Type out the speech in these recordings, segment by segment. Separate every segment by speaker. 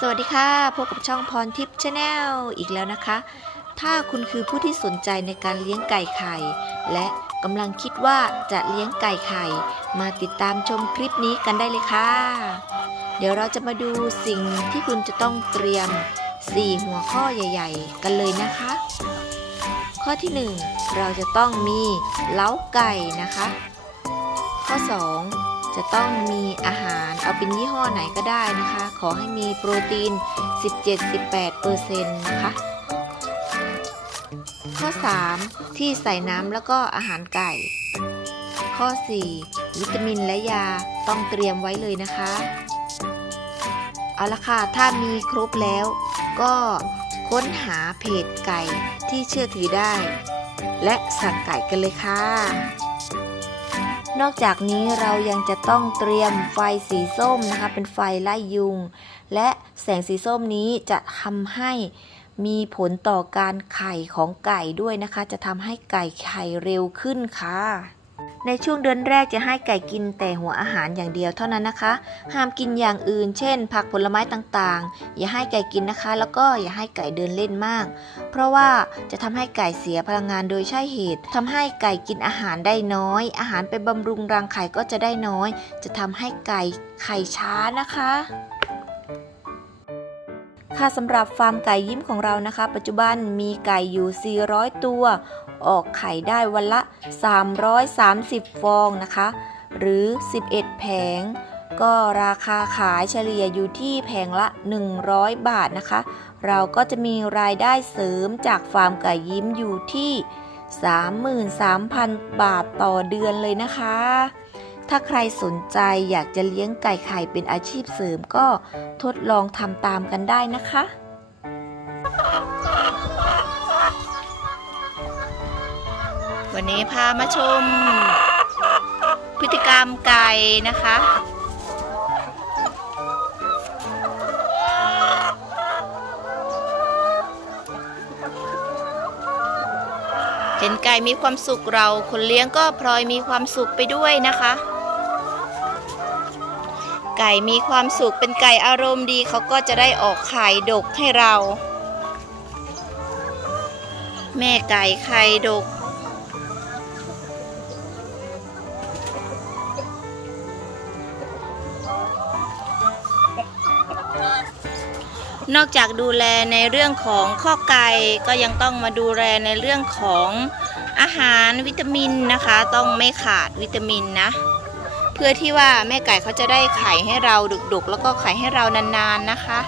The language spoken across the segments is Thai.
Speaker 1: สวัสดีค่ะพบกับช่องพรทิพย์ชาแนลอีกแล้วนะคะ ถ้าคุณคือผู้ที่สนใจในการเลี้ยงไก่ไข่ และกำลังคิดว่าจะเลี้ยงไก่ไข่ มาติดตามชมคลิปนี้กันได้เลยค่ะ เดี๋ยวเราจะมาดูสิ่งที่คุณจะต้องเตรียม 4 หัวข้อใหญ่ ๆ กันเลยนะคะ ข้อที่ 1 เราจะต้องมีเล้าไก่นะคะ ข้อ 2 จะต้องมีอาหารเอาเป็นยี่ห้อไหนก็ได้นะคะ ขอให้มีโปรตีน 17-18%เปอร์เซ็นต์นะคะ ข้อ 3 ที่ใส่น้ำแล้วก็อาหารไก่ ข้อ 4 วิตามินและยาต้องเตรียมไว้เลยนะคะ เอาละค่ะ ถ้ามีครบแล้วก็ค้นหาเพจไก่ที่เชื่อถือได้ และสั่งไก่กันเลยค่ะ นอกจากนี้เรายังจะต้องเตรียมไฟสีส้มนะคะ เป็นไฟไล่ยุง และแสงสีส้มนี้จะทำให้มีผลต่อการไข่ของไก่ด้วยนะคะ จะทำให้ไก่ไข่เร็วขึ้นค่ะ ในช่วงเดือนแรกจะให้ไก่กินแต่หัวอาหารอย่างเดียวเท่านั้นนะคะ ห้ามกินอย่างอื่น เช่น ผักผลไม้ต่างๆ อย่าให้ไก่กินนะคะ แล้วก็อย่าให้ไก่เดินเล่นมาก เพราะว่าจะทำให้ไก่เสียพลังงานโดยใช่เหตุทำให้ไก่กินอาหารได้น้อย อาหารไปบำรุงรังไข่ก็จะได้น้อย จะทำให้ไก่ไข่ช้านะคะค่ะสำหรับฟาร์มไก่ยิ้มของเรานะคะ ปัจจุบันมีไก่อยู่ 400 ตัว ออกไข่ได้วันละ 330 ฟองนะคะ หรือ 11 แผง ก็ราคาขายเฉลี่ยอยู่ที่แผงละ 100 บาทนะคะ เราก็จะมีรายได้เสริมจากฟาร์มไก่ยิ้มอยู่ที่ 33,000 บาทต่อเดือนเลยนะคะ ถ้าใครสนใจอยากจะเลี้ยงไก่ไข่เป็นอาชีพเสริมก็ทดลองทำตามกันได้นะคะ วันนี้พามาชม พฤติกรรมไก่นะคะ เห็นไก่มีความสุขเราคนเลี้ยงก็พลอยมีความสุขไปด้วยนะคะ ไก่มีความสุขเป็นไก่อารมณ์ดีเขาก็จะได้ออกไข่ดกให้เรา แม่ไก่ไข่ดก นอกจากดูแลในเรื่องของข้อไก่ก็ยังต้องมาดูแลในเรื่องของอาหารวิตามินนะคะ ต้องไม่ขาดวิตามินนะ เพื่อที่ว่าแม่ไก่เขาจะได้ไข่ให้เราดุกๆ แล้วก็ไข่ให้เรานานๆนะคะ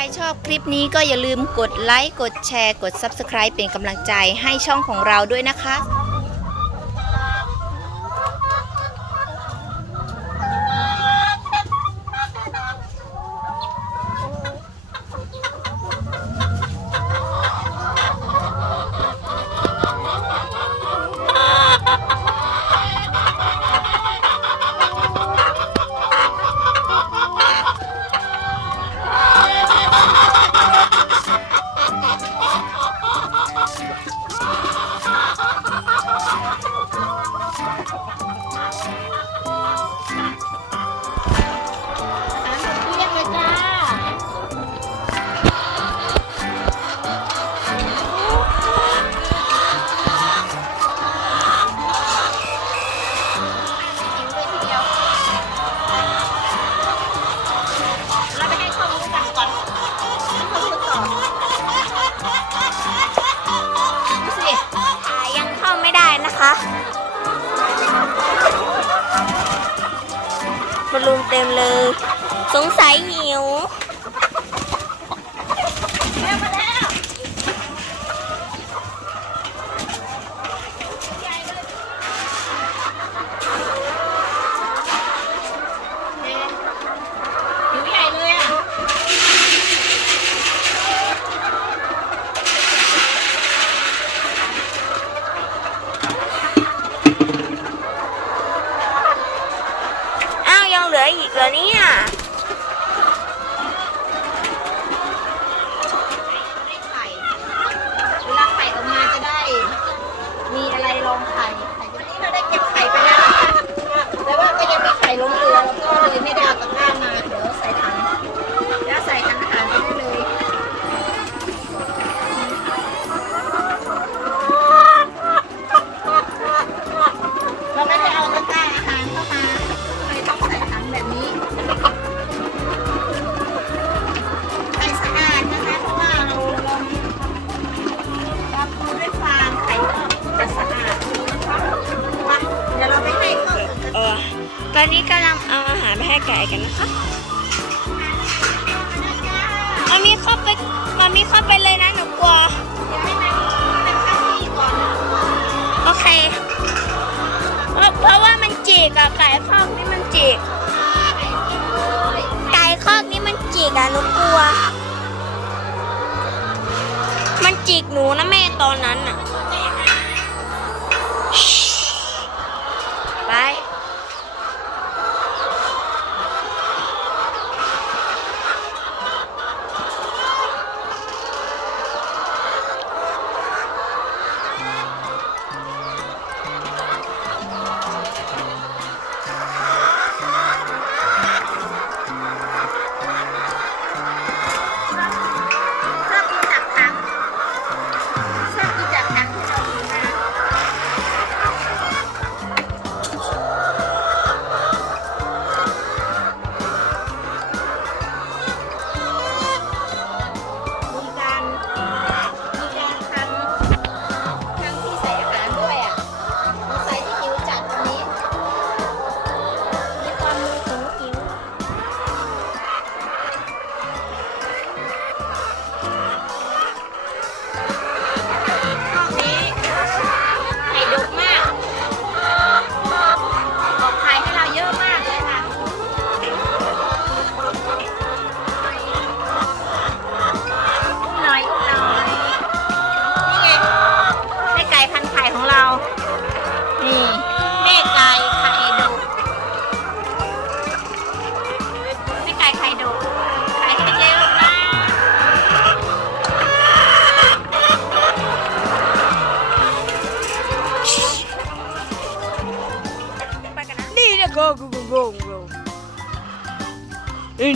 Speaker 1: รชอบคลิปนี้ก็อย่าลืมกดไลค์ กดแชร์ กด Subscribe เป็นกำลังใจให้ช่องของเราด้วยนะคะ
Speaker 2: นะคะบอลลูนเต็มเลย สงสัยหิวหิวใหญ่เลยอะ อ้าวยั
Speaker 1: ไก่
Speaker 3: กันนะคะมามีเข้าไปมามีเข้าไปเลยนะหนูกลัวโอเคเพราะเพราะว่ามันจีกอะไก่คอกนี่มันจีกไก่คอกนี่มันจีกอะหนูกลัว มันจีกหนูนะแม่ตอนนั้นอะ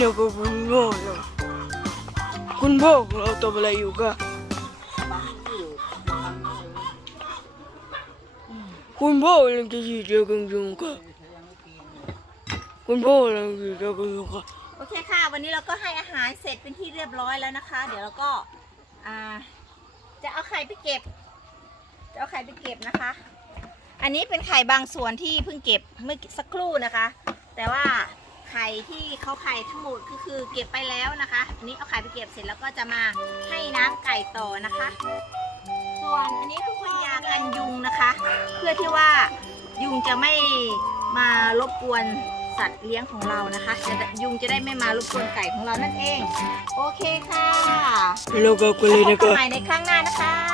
Speaker 2: นี่นะก็กูกูกู
Speaker 4: คุณพ่อของเราทำอะไรอยู่กันคุณพ่อกำลังจะฉีดยากันยุงกันคุณพ่อกำลังฉีดยากันยุงกัน
Speaker 2: โอเคค่ะ วันนี้เราก็ให้อาหารเสร็จเป็นที่เรียบร้อยแล้วนะคะ เดี๋ยวเราก็อ่าจะเอาไข่ไปเก็บ จะเอาไข่ไปเก็บนะคะ อันนี้เป็นไข่บางส่วนที่เพิ่งเก็บเมื่อสักครู่นะคะ แต่ว่า ไข่ที่เขาไข่ทั้งหมดก็คือเก็บไปแล้วนะคะ อันนี้เอาไข่ไปเก็บเสร็จแล้วก็จะมาให้น้ำไก่ต่อนะคะ ส่วนอันนี้คือเป็นยากันยุงนะคะ เพื่อที่ว่ายุงจะไม่มารบกวนสัตว์เลี้ยงของเรานะคะจะได้ยุงจะได้ไม่มารบกวนไก่ของเรานั่นเอง โอเคค่ะ
Speaker 4: แล้วก็กูเลย
Speaker 2: พ
Speaker 4: นะ
Speaker 2: บกัน
Speaker 4: คะ
Speaker 2: ใหม่ในครั้งหน้านะคะ